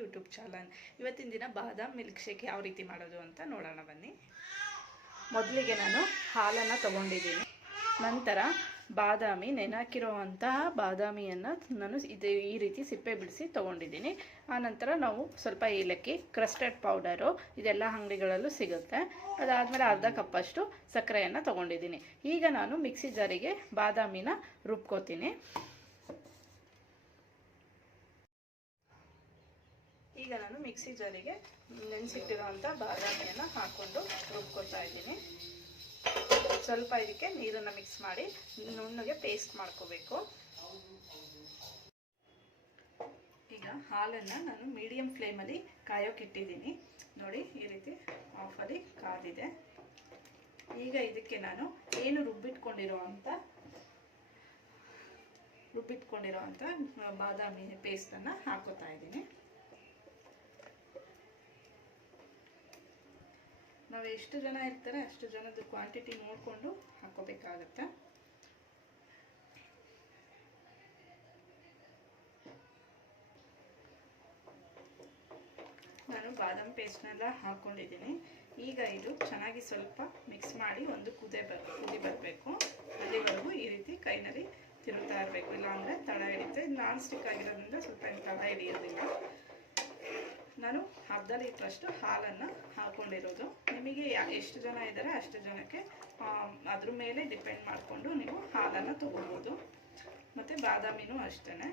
YouTube channel. ಇವತ್ತಿನ ದಿನ ಬಾದಾಮ್ milk shake ಯಾವ ರೀತಿ ಮಾಡೋದು ಅಂತ ನೋಡೋಣ ಬನ್ನಿ. ಮೊದಲಿಗೆ ನಾನು ಹಾಲನ್ನು ತಗೊಂಡಿದ್ದೀನಿ. ನಂತರ ಬಾದಾಮಿ ನೆನೆಹಾಕಿರುವಂತಹ ಬಾದಾಮಿಯನ್ನು ನಾನು ಈ ರೀತಿ ಸಿಪ್ಪೆ ಬಿಡಿಸಿ ತೊಗೊಂಡಿದ್ದೀನಿ. ಆನಂತರ ನಾವು ಸ್ವಲ್ಪ ಏಲಕ್ಕಿ, ಕ್ರಸ್ಟರ್ಡ್ ಪೌಡರು ಇದೆಲ್ಲ ಅಂಗಡಿಗಳಲ್ಲೂ ಸಿಗುತ್ತೆ. ಅದಾದಮೇಲೆ ಅರ್ಧ ಕಪ್ಪಷ್ಟು ಸಕ್ಕರೆಯನ್ನು ತೊಗೊಂಡಿದ್ದೀನಿ. ಈಗ ನಾನು ಮಿಕ್ಸಿ ಜಾರಿಗೆ ಬಾದಾಮಿನ ರುಬ್ಕೋತೀನಿ. ಈಗ ನಾನು ಮಿಕ್ಸಿ ಜಾರಿಗೆ ನೆನೆಸಿಟ್ಟಿರುವಂಥ ಬಾದಾಮಿಯನ್ನು ಹಾಕ್ಕೊಂಡು ರುಬ್ಕೋತಾ ಇದ್ದೀನಿ. ಸ್ವಲ್ಪ ಇದಕ್ಕೆ ನೀರನ್ನು ಮಿಕ್ಸ್ ಮಾಡಿ ನುಣ್ಣಗೆ ಪೇಸ್ಟ್ ಮಾಡ್ಕೋಬೇಕು. ಈಗ ಹಾಲನ್ನು ನಾನು ಮೀಡಿಯಂ ಫ್ಲೇಮಲ್ಲಿ ಕಾಯೋಕ್ಕಿಟ್ಟಿದ್ದೀನಿ. ನೋಡಿ, ಈ ರೀತಿ ಆಫಲ್ಲಿ ಕಾದಿದೆ. ಈಗ ಇದಕ್ಕೆ ನಾನು ಏನು ರುಬ್ಬಿಟ್ಕೊಂಡಿರೋ ಅಂಥ ಬಾದಾಮಿ ಪೇಸ್ಟನ್ನು ಹಾಕೋತಾ ಇದ್ದೀನಿ. ನಾವು ಎಷ್ಟು ಜನ ಇರ್ತಾರೆ ಅಷ್ಟು ಜನದ ಕ್ವಾಂಟಿಟಿ ನೋಡಿಕೊಂಡು ಹಾಕೋಬೇಕಾಗತ್ತೆ. ನಾನು ಬಾದಾಮ್ ಪೇಸ್ಟ್ನೆಲ್ಲ ಹಾಕ್ಕೊಂಡಿದ್ದೀನಿ. ಈಗ ಇದು ಚೆನ್ನಾಗಿ ಸ್ವಲ್ಪ ಮಿಕ್ಸ್ ಮಾಡಿ ಒಂದು ಕುದಿ ಬರಬೇಕು. ಅಲ್ಲಿವರೆಗೂ ಈ ರೀತಿ ಕೈನಲ್ಲಿ ತಿರುಗ್ತಾ ಇರಬೇಕು, ಇಲ್ಲಾಂದರೆ ತಳ ಹಿಡಿಯುತ್ತೆ. ನಾನ್ ಸ್ಟಿಕ್ ಆಗಿರೋದ್ರಿಂದ ಸ್ವಲ್ಪ ತಳ ಹಿಡಿಯೋದಿಲ್ಲ. ನಾನು ಅರ್ಧ ಲೀಟ್ರಷ್ಟು ಹಾಲನ್ನು ಹಾಕ್ಕೊಂಡಿರೋದು. ನಿಮಗೆ ಎಷ್ಟು ಜನ ಇದ್ದಾರೆ ಅಷ್ಟು ಜನಕ್ಕೆ ಅದ್ರ ಮೇಲೆ ಡಿಪೆಂಡ್ ಮಾಡಿಕೊಂಡು ನೀವು ಹಾಲನ್ನು ತಗೋಬೋದು. ಮತ್ತು ಬಾದಾಮಿನೂ ಅಷ್ಟೇ.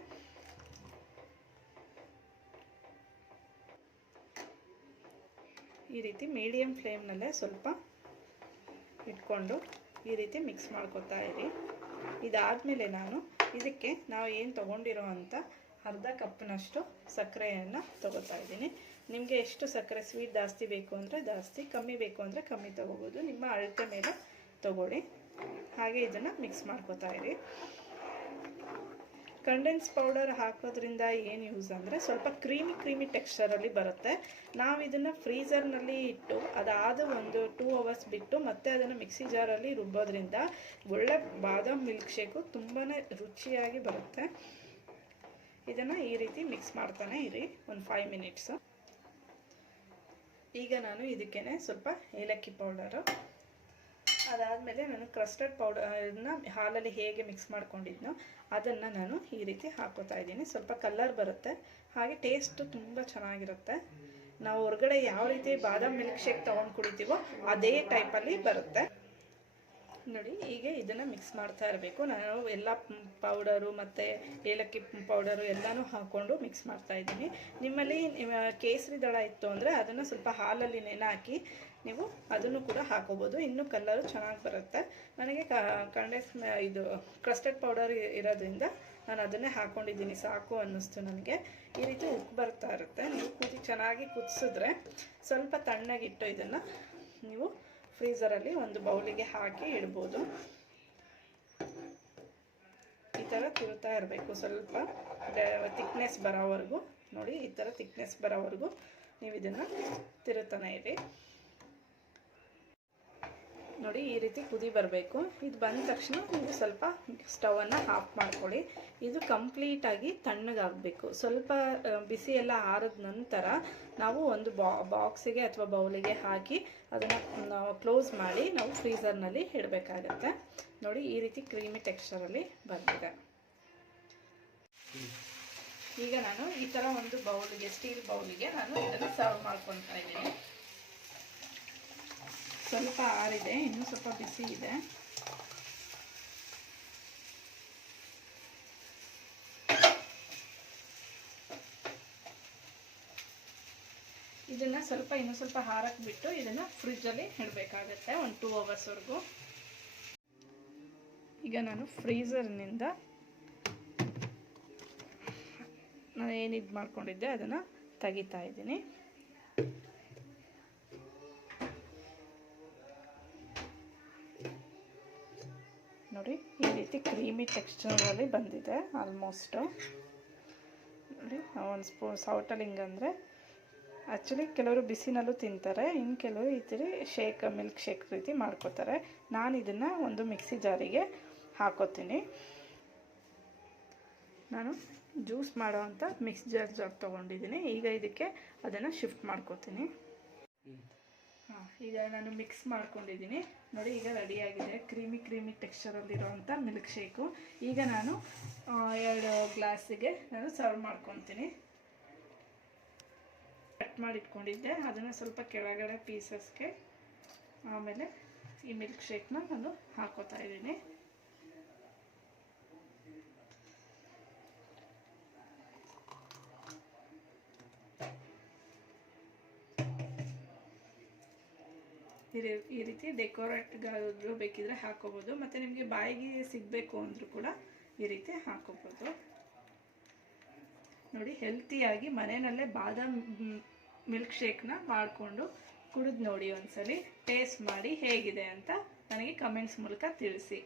ಈ ರೀತಿ ಮೀಡಿಯಂ ಫ್ಲೇಮ್ನಲ್ಲೇ ಸ್ವಲ್ಪ ಇಟ್ಕೊಂಡು ಈ ರೀತಿ ಮಿಕ್ಸ್ ಮಾಡ್ಕೊತಾ ಇರಿ. ಇದಾದಮೇಲೆ ಇದಕ್ಕೆ ನಾವು ಏನು ತೊಗೊಂಡಿರೋ ಅಂಥ ಅರ್ಧ ಕಪ್ನಷ್ಟು ಸಕ್ಕರೆಯನ್ನು ತೊಗೋತಾ ಇದ್ದೀನಿ. ನಿಮಗೆ ಎಷ್ಟು ಸಕ್ಕರೆ ಸ್ವೀಟ್ ಜಾಸ್ತಿ ಬೇಕು ಅಂದರೆ ಜಾಸ್ತಿ, ಕಮ್ಮಿ ಬೇಕು ಅಂದರೆ ಕಮ್ಮಿ ತೊಗೋಬೋದು. ನಿಮ್ಮ ಅಳತೆ ಮೇಲೆ ತೊಗೊಳ್ಳಿ. ಹಾಗೆ ಇದನ್ನು ಮಿಕ್ಸ್ ಮಾಡ್ಕೋತಾ ಇರಿ. ಕಂಡೆನ್ಸ್ ಪೌಡರ್ ಹಾಕೋದ್ರಿಂದ ಏನು ಯೂಸ್ ಅಂದರೆ ಸ್ವಲ್ಪ ಕ್ರೀಮಿ ಟೆಕ್ಸ್ಚರಲ್ಲಿ ಬರುತ್ತೆ. ನಾವು ಇದನ್ನು ಫ್ರೀಝರ್ನಲ್ಲಿ ಇಟ್ಟು ಅದಾದ ಒಂದು 2 ಅವರ್ಸ್ ಬಿಟ್ಟು ಮತ್ತೆ ಅದನ್ನು ಮಿಕ್ಸಿ ಜಾರಲ್ಲಿ ರುಬ್ಬೋದ್ರಿಂದ ಒಳ್ಳೆ ಬಾದಾಮ್ ಮಿಲ್ಕ್ ಶೇಕು ತುಂಬಾ ರುಚಿಯಾಗಿ ಬರುತ್ತೆ. ಇದನ್ನು ಈ ರೀತಿ ಮಿಕ್ಸ್ ಮಾಡ್ತಾನೆ ಇರಿ ಒಂದು 5 ಮಿನಿಟ್ಸು. ಈಗ ನಾನು ಇದಕ್ಕೇ ಸ್ವಲ್ಪ ಏಲಕ್ಕಿ ಪೌಡರು, ಅದಾದಮೇಲೆ ನಾನು ಕ್ರಸ್ಟರ್ಡ್ ಪೌಡರ್ನ ಹಾಲಲ್ಲಿ ಹೇಗೆ ಮಿಕ್ಸ್ ಮಾಡ್ಕೊಂಡಿದ್ನೋ ಅದನ್ನು ನಾನು ಈ ರೀತಿ ಹಾಕೋತಾ ಇದ್ದೀನಿ. ಸ್ವಲ್ಪ ಕಲರ್ ಬರುತ್ತೆ, ಹಾಗೆ ಟೇಸ್ಟು ತುಂಬ ಚೆನ್ನಾಗಿರುತ್ತೆ. ನಾವು ಹೊರಗಡೆ ಯಾವ ರೀತಿ ಬಾದಾಮ್ ಮಿಲ್ಕ್ ಶೇಕ್ ತೊಗೊಂಡು ಕುಡಿತೀವೋ ಅದೇ ಟೈಪಲ್ಲಿ ಬರುತ್ತೆ. ನೋಡಿ, ಈಗ ಇದನ್ನು ಮಿಕ್ಸ್ ಮಾಡ್ತಾ ಇರಬೇಕು. ನಾನು ಎಲ್ಲ ಪೌಡರು ಮತ್ತು ಏಲಕ್ಕಿ ಪೌಡರು ಎಲ್ಲನೂ ಹಾಕ್ಕೊಂಡು ಮಿಕ್ಸ್ ಮಾಡ್ತಾ ಇದ್ದೀನಿ. ನಿಮ್ಮಲ್ಲಿ ಕೇಸರಿ ದಳ ಇತ್ತು ಅಂದರೆ ಅದನ್ನು ಸ್ವಲ್ಪ ಹಾಲಲ್ಲಿ ನೆನೆ ನೀವು ಅದನ್ನು ಕೂಡ ಹಾಕೋಬೋದು. ಇನ್ನೂ ಕಲರು ಚೆನ್ನಾಗಿ ಬರುತ್ತೆ. ನನಗೆ ಇದು ಕ್ರಸ್ಟರ್ಡ್ ಪೌಡರ್ ಇರೋದ್ರಿಂದ ನಾನು ಅದನ್ನೇ ಹಾಕ್ಕೊಂಡಿದ್ದೀನಿ, ಸಾಕು ಅನ್ನಿಸ್ತು ನನಗೆ. ಈ ರೀತಿ ಉಪ್ಪು ಬರ್ತಾ ಇರುತ್ತೆ. ನೀವು ಚೆನ್ನಾಗಿ ಕುದಿಸಿದ್ರೆ ಸ್ವಲ್ಪ ತಣ್ಣಗಿಟ್ಟು ಇದನ್ನು ನೀವು ಫ್ರೀಝರಲ್ಲಿ ಒಂದು ಬೌಲಿಗೆ ಹಾಕಿ ಇಡ್ಬೋದು. ಈ ಥರ ತಿರುತ್ತಾ ಇರಬೇಕು. ಸ್ವಲ್ಪ ತಿಕ್ನೆಸ್ ಬರೋವರೆಗೂ ನೋಡಿ, ಈ ಥರ ತಿಕ್ನೆಸ್ ಬರೋವರೆಗೂ ನೀವು ಇದನ್ನು ತಿರುತ್ತಾನೆ ಇರಿ. ನೋಡಿ, ಈ ರೀತಿ ಕುದಿ ಬರಬೇಕು. ಇದು ಬಂದ ತಕ್ಷಣ ನೀವು ಸ್ವಲ್ಪ ಸ್ಟವನ್ನು ಆಫ್ ಮಾಡ್ಕೊಳ್ಳಿ. ಇದು ಕಂಪ್ಲೀಟಾಗಿ ತಣ್ಣಗಾಗಬೇಕು. ಸ್ವಲ್ಪ ಬಿಸಿ ಎಲ್ಲ ಆರಿದ ನಂತರ ನಾವು ಒಂದು ಬಾಕ್ಸಿಗೆ ಅಥವಾ ಬೌಲಿಗೆ ಹಾಕಿ ಅದನ್ನು ನಾವು ಕ್ಲೋಸ್ ಮಾಡಿ ನಾವು ಫ್ರೀಝರ್ನಲ್ಲಿ ಇಡಬೇಕಾಗತ್ತೆ. ನೋಡಿ, ಈ ರೀತಿ ಕ್ರೀಮಿ ಟೆಕ್ಸ್ಚರಲ್ಲಿ ಬಂದಿದೆ. ಈಗ ನಾನು ಈ ಥರ ಒಂದು ಬೌಲಿಗೆ, ಸ್ಟೀಲ್ ಬೌಲಿಗೆ ನಾನು ಇದನ್ನು ಸರ್ವ್ ಮಾಡ್ಕೊತಾ ಇದ್ದೀನಿ. ಸ್ವಲ್ಪ ಆರಿದೆ, ಇನ್ನೂ ಸ್ವಲ್ಪ ಬಿಸಿ ಇದೆ. ಇದನ್ನು ಇನ್ನೂ ಸ್ವಲ್ಪ ಹಾರಕ್ಕೆ ಬಿಟ್ಟು ಇದನ್ನು ಫ್ರಿಜ್ಜಲ್ಲಿ ಇಡಬೇಕಾಗತ್ತೆ ಒಂದು 2 ಅವರ್ಸ್ವರೆಗೂ. ಈಗ ನಾನು ಫ್ರೀಝರ್ನಿಂದ ನಾನು ಏನಿದು ಮಾಡ್ಕೊಂಡಿದ್ದೆ ಅದನ್ನು ತೆಗಿತಾ ಇದ್ದೀನಿ. ನೋಡಿ, ಈ ರೀತಿ ಕ್ರೀಮಿ ಟೆಕ್ಸ್ಚರಲ್ಲಿ ಬಂದಿದೆ ಆಲ್ಮೋಸ್ಟು. ನೋಡಿ, ಒಂದು ಸ್ಪೂನ್ ಸೌಟಲ್ಲಿ ಹಿಂಗಂದರೆ ಆ್ಯಕ್ಚುಲಿ ಕೆಲವರು ಬಿಸಿನಲ್ಲೂ ತಿಂತಾರೆ, ಇನ್ನು ಕೆಲವರು ಈ ಥರ ಮಿಲ್ಕ್ ಶೇಕ್ ರೀತಿ ಮಾಡ್ಕೋತಾರೆ. ನಾನು ಇದನ್ನು ಒಂದು ಮಿಕ್ಸಿ ಜಾರಿಗೆ ಹಾಕೋತೀನಿ. ನಾನು ಜ್ಯೂಸ್ ಮಾಡೋ ಅಂಥ ಮಿಕ್ಸ್ ಜಾರ್ ತೊಗೊಂಡಿದ್ದೀನಿ. ಈಗ ಇದಕ್ಕೆ ಅದನ್ನು ಶಿಫ್ಟ್ ಮಾಡ್ಕೋತೀನಿ. ಈಗ ನಾನು ಮಿಕ್ಸ್ ಮಾಡ್ಕೊಂಡಿದ್ದೀನಿ ನೋಡಿ. ಈಗ ರೆಡಿಯಾಗಿದೆ ಕ್ರೀಮಿ ಟೆಕ್ಸ್ಚರಲ್ಲಿರೋವಂಥ ಮಿಲ್ಕ್ ಶೇಕು. ಈಗ ನಾನು 2 ಗ್ಲಾಸಿಗೆ ನಾನು ಸರ್ವ್ ಮಾಡ್ಕೊತೀನಿ. ಕಟ್ ಮಾಡಿಟ್ಕೊಂಡಿದ್ದೆ ಅದನ್ನು ಸ್ವಲ್ಪ ಕೆಳಗಡೆ ಪೀಸಸ್ಗೆ ಆಮೇಲೆ ಈ ಮಿಲ್ಕ್ ಶೇಕ್ನ ನಾನು ಹಾಕೋತಾ ಇದ್ದೀನಿ. ಈ ರೀತಿ ಡೆಕೋರೇಟ್ಗಾದರೂ ಬೇಕಿದ್ರೆ ಹಾಕೋಬೋದು, ಮತ್ತು ನಿಮಗೆ ಬಾಯಿಗೆ ಸಿಗಬೇಕು ಅಂದರೂ ಕೂಡ ಈ ರೀತಿ ಹಾಕೋಬೋದು. ನೋಡಿ ಹೆಲ್ತಿಯಾಗಿ ಮನೆಯಲ್ಲೇ ಬಾದಾಮ್ ಮಿಲ್ಕ್ ಶೇಕ್ನ ಮಾಡಿಕೊಂಡು ಕುಡಿದು ನೋಡಿ. ಒಂದ್ಸಲಿ ಟೇಸ್ಟ್ ಮಾಡಿ ಹೇಗಿದೆ ಅಂತ ನನಗೆ ಕಮೆಂಟ್ಸ್ ಮೂಲಕ ತಿಳಿಸಿ.